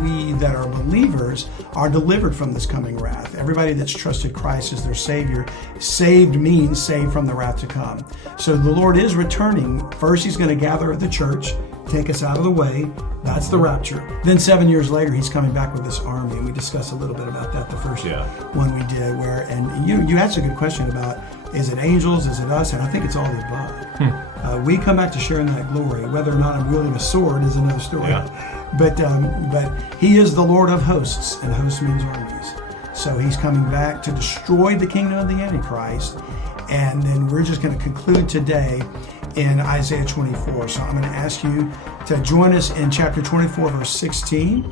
we that are believers are delivered from this coming wrath. Everybody that's trusted Christ as their Savior, saved means saved from the wrath to come. So the Lord is returning. First, he's going to gather the church, take us out of the way. That's the rapture. Then 7 years later, he's coming back with this army, and we discussed a little bit about that the first one we did. And you asked a good question about, is it angels, is it us? And I think it's all the above. We come back to sharing that glory. Whether or not I'm wielding a sword is another story. But he is the Lord of hosts, and hosts means armies. So he's coming back to destroy the kingdom of the Antichrist. And then we're just going to conclude today in Isaiah 24. So I'm going to ask you to join us in chapter 24, verse 16.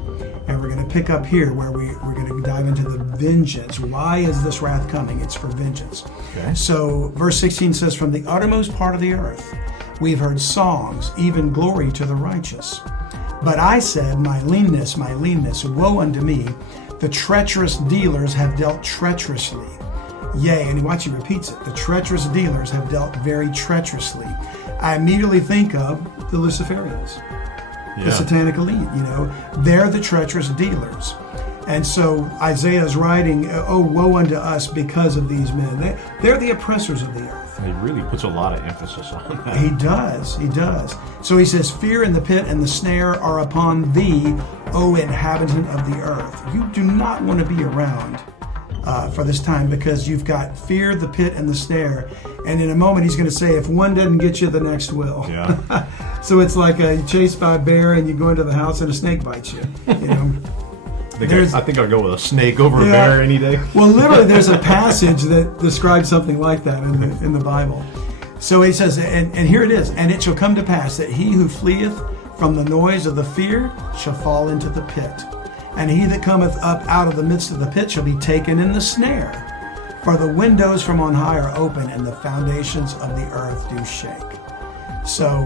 And we're going to pick up here where we're going to dive into the vengeance. Why is this wrath coming? It's for vengeance. Okay. So verse 16 says, from the uttermost part of the earth, we've heard songs, even glory to the righteous. But I said, my leanness, woe unto me. The treacherous dealers have dealt treacherously. Yea, and watch, he repeats it. The treacherous dealers have dealt very treacherously. I immediately think of the Luciferians, the satanic elite. They're the treacherous dealers. And so Isaiah is writing, oh, woe unto us because of these men. They're the oppressors of the earth. He really puts a lot of emphasis on that. He does. So he says, fear and the pit and the snare are upon thee, O inhabitant of the earth. You do not want to be around for this time, because you've got fear, the pit, and the snare. And in a moment, he's going to say, if one doesn't get you, the next will. Yeah. So it's like a chased by a bear, and you go into the house and a snake bites you. I think I'll go with a snake over a bear any day. Well, literally, there's a passage that describes something like that in the Bible. So he says, and here it is, and it shall come to pass that he who fleeth from the noise of the fear shall fall into the pit. And he that cometh up out of the midst of the pit shall be taken in the snare. For the windows from on high are open, and the foundations of the earth do shake. So,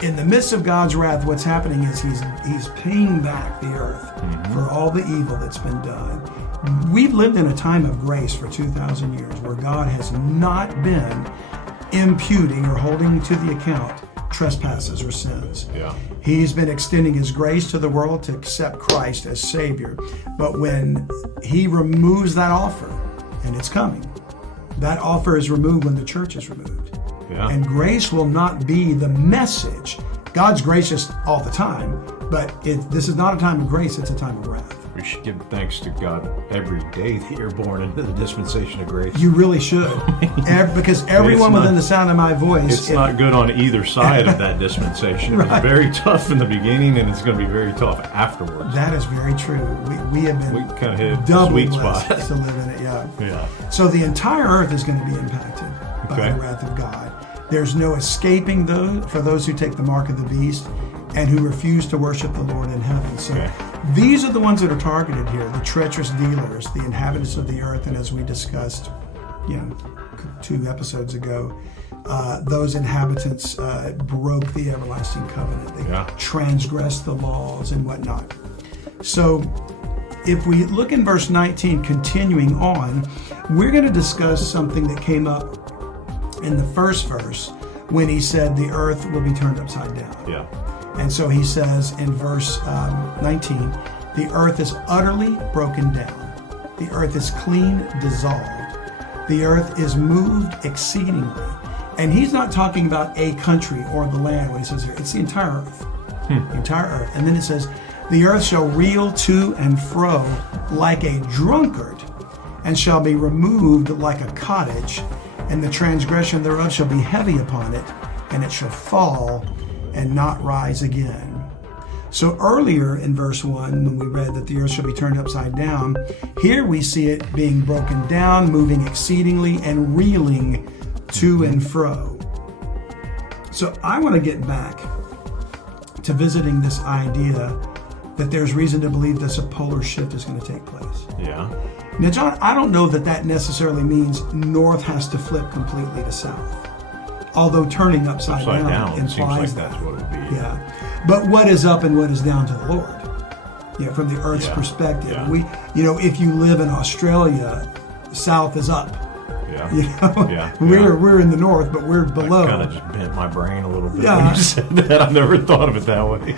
in the midst of God's wrath, what's happening is he's paying back the earth for all the evil that's been done. We've lived in a time of grace for 2,000 years where God has not been imputing or holding to the account trespasses or sins. He's been extending his grace to the world to accept Christ as Savior. But when he removes that offer, and it's coming, that offer is removed when the church is removed. And grace will not be the message. God's gracious all the time, but this is not a time of grace, it's a time of wrath. We should give thanks to God every day that you're born into the dispensation of grace. You really should. Because everyone within the sound of my voice... It's not good on either side of that dispensation. It's very tough in the beginning, and it's going to be very tough afterwards. That is very true. We have been kind of hit doubly the sweet blessed spot to live in it. So the entire earth is going to be impacted by the wrath of God. There's no escaping for those who take the mark of the beast and who refuse to worship the Lord in heaven. So these are the ones that are targeted here, the treacherous dealers, the inhabitants of the earth. And as we discussed, 2 episodes ago, those inhabitants broke the everlasting covenant. They transgressed the laws and whatnot. So if we look in verse 19, continuing on, we're going to discuss something that came up in the first verse when he said the earth will be turned upside down. And so he says in verse 19, the earth is utterly broken down. The earth is clean dissolved. The earth is moved exceedingly. And he's not talking about a country or the land when he says here. It's the entire earth. The entire earth. And then it says, the earth shall reel to and fro like a drunkard, and shall be removed like a cottage, and the transgression thereof shall be heavy upon it, and it shall fall and not rise again. So earlier in verse 1, when we read that the earth shall be turned upside down, here we see it being broken down, moving exceedingly, and reeling to and fro. So I want to get back to visiting this idea that there's reason to believe that a polar shift is going to take place. Now, John, I don't know that necessarily means north has to flip completely to south. Although turning upside down implies seems like that's what it would be. But what is up and what is down to the Lord? From the earth's perspective. If you live in Australia, south is up. We're in the north, but we're below. I kind of just bent my brain a little bit when you said that. I've never thought of it that way.